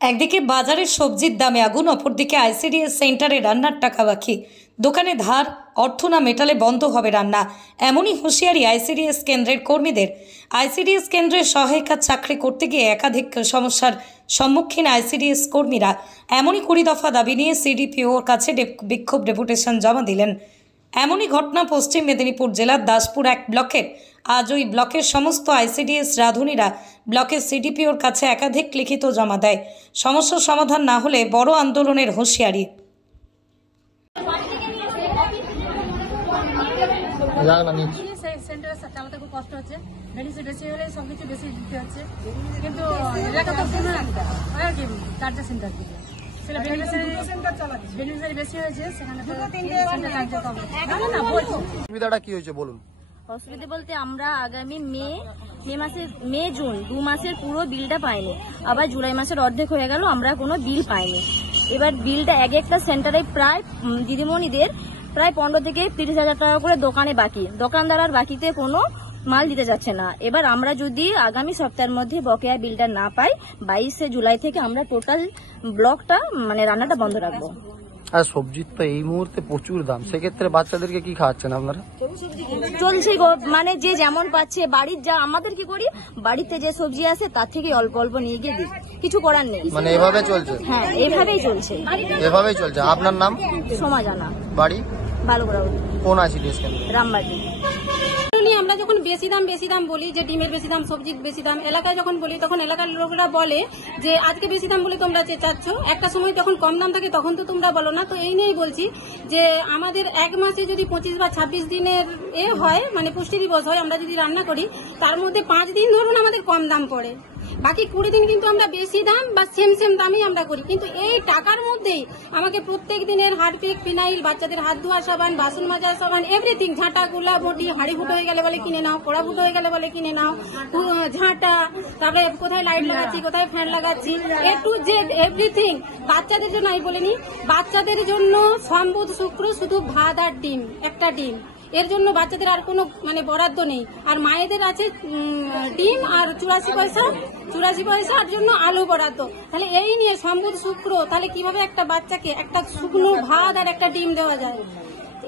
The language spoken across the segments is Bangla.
একদিকে বাজারে সবজির দামে আগুন, অপরদিকে আইসিডিএস সেন্টারে রান্নার টাকা বাকি। দোকানে ধার, অর্থ না মেটালে বন্ধ হবে রান্না, এমনই হুঁশিয়ারি আইসিডিএস কেন্দ্রের কর্মীদের। আইসিডিএস কেন্দ্রের সহায়িকা চাকরি করতে গিয়ে একাধিক সমস্যার সম্মুখীন আইসিডিএস কর্মীরা। এমনই 20 দফা দাবি নিয়ে সিডিপিওর কাছে বিক্ষোভ ডেপুটেশন জমা দিলেন। এমনই ঘটনা পশ্চিম মেদিনীপুর জেলার দাসপুর 1 ব্লকের। আজ ওই ব্লকের সমস্ত আইসিডিএস রাঁধুনিরা ব্লকের সিডিপিওর কাছে একাধিক লিখিত জমা দেয়। সমস্যার সমাধান না হলে বড় আন্দোলনের হুঁশিয়ারি। চালাতে খুব কষ্ট হচ্ছে, বেনিফিট বেশি হলে সবকিছু বেশি দিতে হচ্ছে, কিন্তু এলাকা তো শুনে রাখতে আর কি চার্জার সেন্টার থেকে সেটা বেনিফিট বেশি হয়েছে, সেখানে সুবিধাটা কি হয়েছে বলুন। অসুবিধা বলতে আমরা আগামী মে জুন 2 মাসের পুরো বিলটা পাইনি, আবার জুলাই মাসের অর্ধেক হয়ে গেল আমরা কোনো বিল পাইনি। এবার বিলটা এক একটা সেন্টারে প্রায় দিদিমণিদের প্রায় 15 থেকে 30 হাজার টাকা করে দোকানে বাকি, দোকানদার আর বাকিতে কোনো মাল দিতে যাচ্ছে না। এবার আমরা যদি আগামী সপ্তাহের মধ্যে বকেয়া বিলটা না পাই, 22শে জুলাই থেকে আমরা টোটাল ব্লকটা রান্নাটা বন্ধ রাখবো। আর সবজির তো এই মুহূর্তে প্রচুর দাম, সেক্ষেত্রে বাচ্চাদেরকে কি খাওয়াচ্ছেন আপনারা? চলছে গো, যে যেমন পাচ্ছে, বাড়ির যা আমাদের কি করি, বাড়িতে যে সবজি আছে তার থেকে অল্প অল্প নিয়ে গিয়ে দিই, কিছু করার নেই। এভাবে চলছে? হ্যাঁ, এভাবেই চলছে। আপনার নাম? সময় জানা, বাড়ি ভালোগড়া। কোন আইসিডিএস কেন্দ্র? রামবাটি। আমরা যখন বেশি দাম বলি, যে ডিমের বেশি দাম, সবজির বেশি দাম, এলাকায় যখন বলি তখন এলাকার লোকরা বলে যে আজকে বেশি দাম বলে তোমরা চেঁচাচ্ছ, একটা সময় যখন কম দাম থাকে তখন তো তোমরা বলো না। তো এই নিয়েই বলছি যে আমাদের এক মাসে যদি 25 বা 26 দিনের হয়, পুষ্টি দিবস হয়, আমরা যদি রান্না করি তার মধ্যে 5 দিন ধরুন আমাদের কম দাম পড়ে, বাকি 20 দিন কিন্তু আমরা বেশি দাম বা সেম দামেই আমরা করি। কিন্তু এই টাকার মধ্যেই আমাকে প্রত্যেক দিনের হারপিক, ফিনাইল, বাচ্চাদের হাত ধোয়া সাবান, বাসন মাজা সাবান, এভরিথিং, ঝাঁটা, গুলা, বটি, হাঁড়ি ফুটো হয়ে গেলে বলে কিনে নাও, কড়া ফুটো হয়ে গেলে বলে কিনে নাও, ঝাঁটা, তারপরে কোথায় লাইট লাগাচ্ছি, কোথায় ফ্যান লাগাচ্ছি, এ টু জেড এভরিথিং। বাচ্চাদের জন্য আমি বলিনি, বাচ্চাদের জন্য সোম, বুধ, শুক্র শুধু ভাত আর ডিম, একটা ডিম, এর জন্য বাচ্চাদের আর কোনো বরাদ্দ নেই। আর মায়েদের আছে ডিম আর 84 পয়সার জন্য আলু বরাদ্দ। তাহলে এই নিয়ে সোম, বুধ, শুক্র, তাহলে কিভাবে একটা বাচ্চাকে একটা শুকনো ভাত আর একটা ডিম দেওয়া যায়?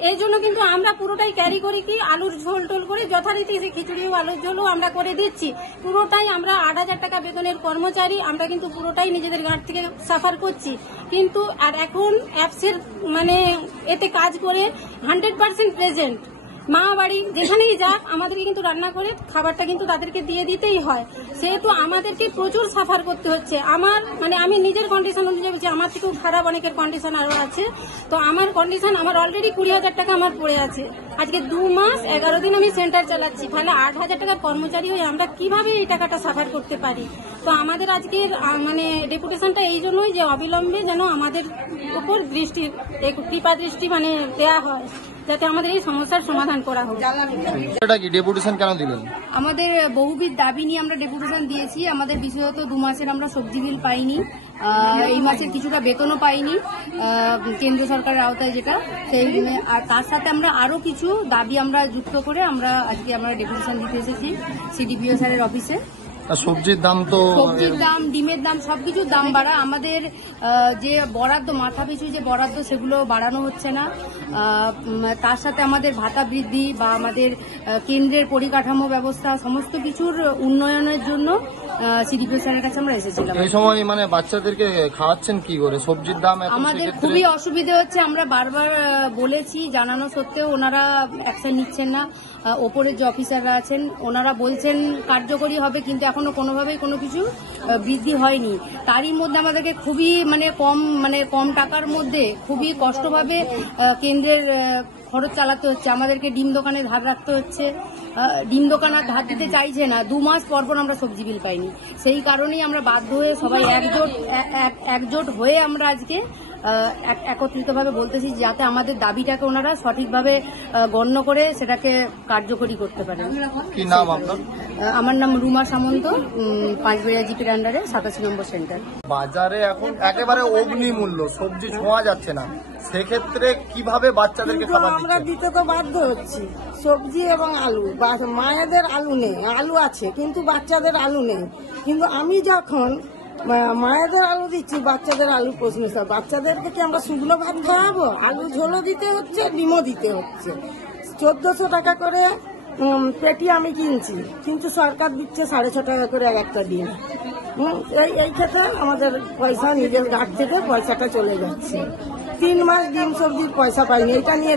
এই জন্য কিন্তু আমরা পুরোটাই ক্যারি করি কি আলুর ঝোল টোল করে যথারীতি খিচুড়ি আলুর ঝোলও আমরা করে দিচ্ছি। পুরোটাই আমরা 8,000 টাকা বেতনের কর্মচারী, আমরা কিন্তু পুরোটাই নিজেদের গাঁট থেকে সাফার করছি। কিন্তু আর এখন অ্যাপসের এতে কাজ করে 100% প্রেজেন্ট, মা বাড়ি যেখানেই যাক আমাদেরকে কিন্তু রান্না করে খাবারটা কিন্তু তাদেরকে দিয়ে দিতেই হয়। সেহেতু আমাদেরকে প্রচুর সাফার করতে হচ্ছে। আমার আমি নিজের কন্ডিশন অনুযায়ী বলছি, আমার থেকেও খারাপ অনেকের কন্ডিশন আরো আছে। তো আমার কন্ডিশন, আমার অলরেডি 20,000 টাকা আমার পড়ে আছে। আজকে 2 মাস 11 দিন আমি সেন্টার চালাচ্ছি, তাহলে 8,000 টাকার কর্মচারী হয়ে আমরা কিভাবে এই টাকাটা সাফার করতে পারি? তো আমাদের আজকের ডেপুটেশনটা এই জন্যই যে অবিলম্বে যেন আমাদের উপর কৃপা দৃষ্টি দেয়া হয়, যাতে আমাদের এই সমস্যার সমাধান করা হোক। ডেপুটেশন কেন দিলেন? আমাদের বহুবিধ দাবি নিয়ে আমরা ডেপুটেশন দিয়েছি। আমাদের বিশেষত 2 মাসের আমরা সবজি বিল পাইনি, এই মাসের কিছুটা বেতনও পাইনি কেন্দ্র সরকারের আওতায় যেটা, সেই আর তার সাথে আমরা আরো কিছু দাবি আমরা যুক্ত করে আমরা আজকে ডেপুটেশন দিতে এসেছি সিডিপিও স্যারের অফিসে। সবজির দাম, ডিমের দাম, সবকিছুর দাম বাড়া। আমাদের যে বরাদ্দ, মাথা পিছু যে বরাদ্দ, সেগুলো বাড়ানো হচ্ছে না। তার সাথে আমাদের ভাতা বৃদ্ধি বা আমাদের কেন্দ্রের পরিকাঠামো ব্যবস্থা, সমস্ত কিছুর উন্নয়নের জন্য সিডিপিও স্যারের কাছে আমরা এসেছিলাম। এই সময় বাচ্চাদেরকে খাওয়াচ্ছেন কি করে? সবজির দাম আমাদের খুবই অসুবিধা হচ্ছে। আমরা বারবার বলেছি, জানানো সত্ত্বেও ওনারা অ্যাকশন নিচ্ছেন না। ওপরের যে অফিসাররা আছেন ওনারা বলছেন কার্যকরী হবে, কিন্তু এখনো কোনোভাবেই কোনো কিছু বৃদ্ধি হয়নি। তারই মধ্যে আমাদেরকে খুবই কম টাকার মধ্যে খুবই কষ্টভাবে কেন্দ্রের খরচ চালাতে হচ্ছে। আমাদেরকে ডিম দোকানে ধার রাখতে হচ্ছে, ডিম দোকান আর ধার দিতে চাইছে না। 2 মাস পর আমরা সবজি বিল পাইনি। সেই কারণেই আমরা বাধ্য হয়ে সবাই একজোট হয়ে আমরা আজকে একত্রিতভাবে বলতেছি, যাতে আমাদের দাবিটাকে ওনারা সঠিকভাবে গণ্য করে সেটাকে কার্যকরী করতে পারেন। কি নাম আপনার? আমার নাম রুমা সামন্ত, 5 বেড়িয়া জিপির আন্ডারে 87 নম্বর সেন্টার। বাজারে এখন একেবারে অগ্নি মূল্য, সবজি ছোঁয়া যাচ্ছে না, সেক্ষেত্রে কিভাবে বাচ্চাদেরকে খাবার দিচ্ছেন? আমরা দিতে তো বাধ্য হচ্ছি, সবজি এবং আলু। মায়েদের আলু নেই, আলু আছে কিন্তু বাচ্চাদের আলু নেই। কিন্তু আমি যখন মায়েদের আলু দিচ্ছি, বাচ্চাদের আলু প্রশ্ন স্যার। বাচ্চাদেরকে কি আমরা শুকনো ভাত খাওয়াবো? আলু ঝোলও দিতে হচ্ছে, ডিমও দিতে হচ্ছে। 1400 টাকা করে পেটি আমি কিনছি, কিন্তু সরকার দিচ্ছে 650 টাকা করে এক একটা ডিম। এই ক্ষেত্রে আমাদের পয়সা নিজের ঘাট থেকে পয়সাটা চলে যাচ্ছে। 3 মাস ডিম সবজির পয়সা পাইনি, এটা নিয়ে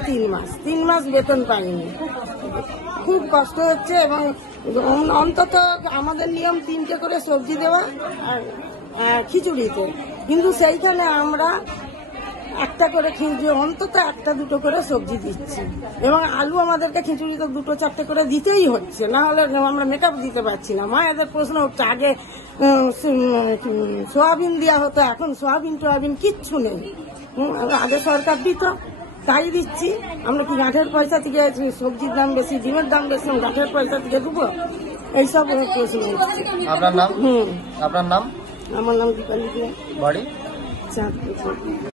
3 মাস বেতন পাইনি। খুব কষ্ট হচ্ছে এবং অন্তত আমাদের নিয়ম 3টে করে সবজি দেওয়া আর খিচুড়িতে, কিন্তু সেইখানে আমরা একটা করে খিচুড়ি, অন্তত 1-2 করে সবজি দিচ্ছি এবং আলু আমাদেরকে খিচুড়িতে 2-4টে করে দিতেই হচ্ছে, না হলে আমরা মেকআপ দিতে পারছি না। মায়েদের প্রশ্ন হচ্ছে, আগে সোয়াবিন দেওয়া হতো, এখন সোয়াবিন কিচ্ছু নেই। আগে সরকার দিত, তাই দিচ্ছি। আমরা কি গাঁঠের পয়সা থেকে, সবজির দাম বেশি, ডিমের দাম বেশি, গাঁঠের পয়সা থেকে দেবো? এইসব প্রশ্ন হচ্ছে। আপনার নাম? আপনার নাম? আমার নাম দীপালি দে, বাড়ি? চাঁদপুর।